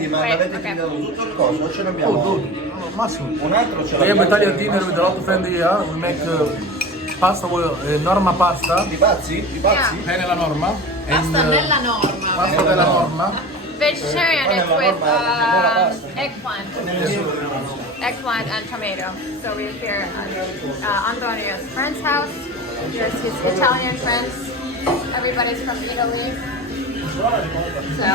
Quindi ma avete finito tutto il coso? Non ce l'abbiamo? Massimo. Un altro ce We have l'abbiamo? Italian dinner with a lot of family here. We make pasta with norma pasta. I pazzi? I pazzi? Nella norma. Pasta nella norma. Pasta della norma. Vegetarian is with eggplant and tomato. So we're here at Antonio's friend's house. Here's his Italian friends. Everybody's from Italy. So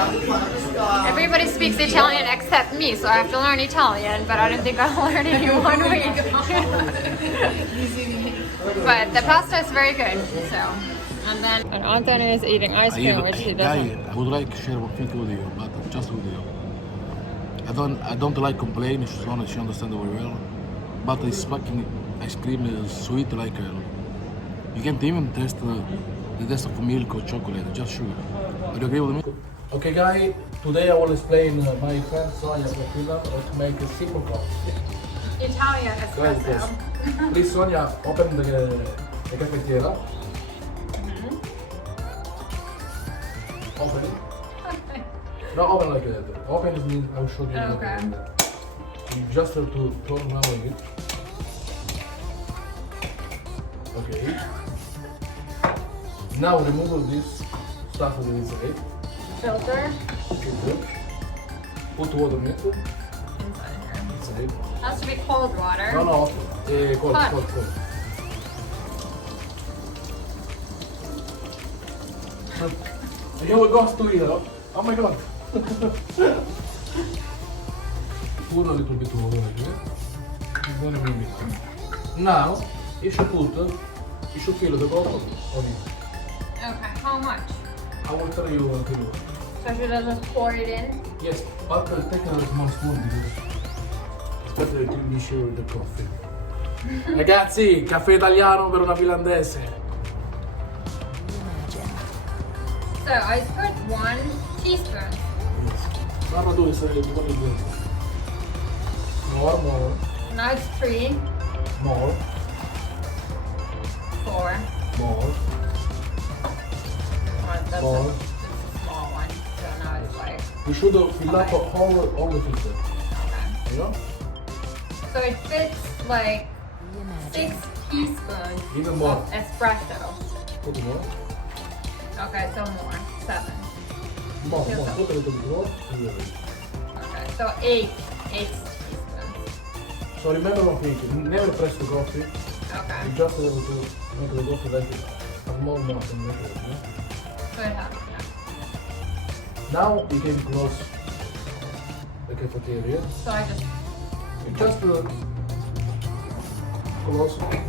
everybody speaks Italian except me, so I have to learn Italian, but I don't think I'll learn it in 1 week. But the pasta is very good. So, and then Antonio is eating ice cream, which he doesn't. Guy, I would like to share one thing with you, but just with you. I don't like complain. She understands very well. But this fucking ice cream is sweet like you can't even taste the taste of milk or chocolate, just sugar. Do you agree with me? Okay, guys. Today I will explain my friend Sonia how to make a simple coffee. Italian espresso. Please, Sonia, open the cafetiera. Open it. No, open like that. Open it means I will show you. Okay. You just have to turn around it. Okay. Now remove this stuff that is inside. Filter. Put water in it. Inside here. Inside. Has to be cold water. No, cold. Hot. You will go to here. Oh my god. Put a little bit of water here. Then we mix it. Now, you should fill the bottle on it. Okay, how much? I will tell you what to do. So should I just pour it in? Yes, but take a small spoon because it's better to be sure with the coffee. Ragazzi, caffè italiano per una finlandese. So I put 1 teaspoon. Yes. Mamma tu stai buono. More. Now it's 3, More. 4. More. That's More. a small one. So now it's like, You should fill up all the filter. okay. You know? So it fits like 6 teaspoons Even more. of espresso. Put more. Okay, so more. 7. More. Put a little bit more. Okay, so 8 teaspoons. So remember one thing, never press the coffee. Okay. You just have to make the coffee like a small amount and make it. Yeah? So it has, Now you can close the cafeteria. So I just, You just close. Okay.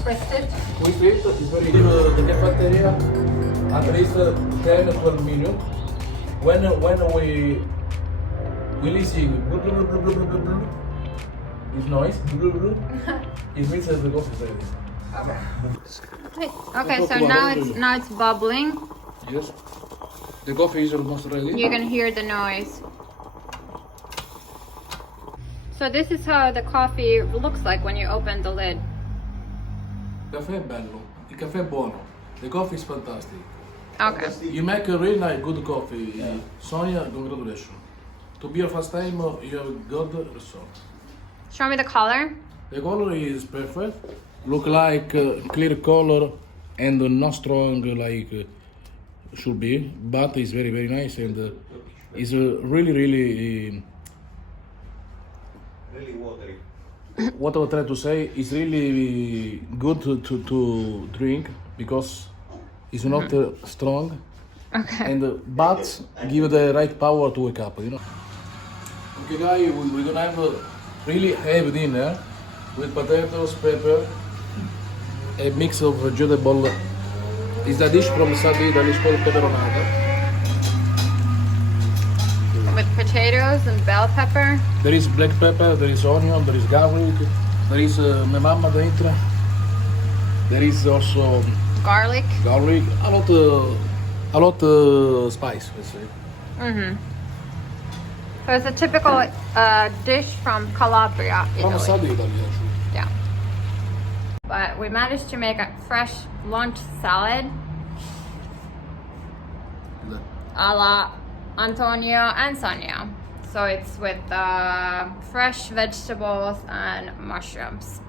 twist it. Twist it. It's very leave the cafeteria at least 10-12 minutes. When we listen this noise, it means that the coffee is ready. Okay, so now it's bubbling. Yes. The coffee is almost ready. You can hear the noise. So this is how the coffee looks like when you open the lid. Il caffè è bello, il caffè è buono, the coffee is fantastic. Okay. You make a really nice, good coffee. Sonia, congratulations. To be your first time, you have a good result. Show me the color. The color is perfect. Look like clear color and not strong like should be, but it's very very nice and it's really Really watery. what I was trying to say is really good to drink because it's not strong Okay. and but give the right power to wake up, you know. Okay guys, we're gonna have a really heavy dinner with potatoes, pepper, a mix of vegetable. It's a dish from South Italy, it's called peperonata. With potatoes and bell pepper. There is black pepper, there is onion, there is garlic, there is my mama dentro. There is also Garlic. garlic, a lot spice, let's say. Mm-hmm. So it's a typical dish from Calabria, From Italy. South Italy, actually. Yeah. But we managed to make a fresh lunch salad. a la Antonio and Sonia. So it's with fresh vegetables and mushrooms.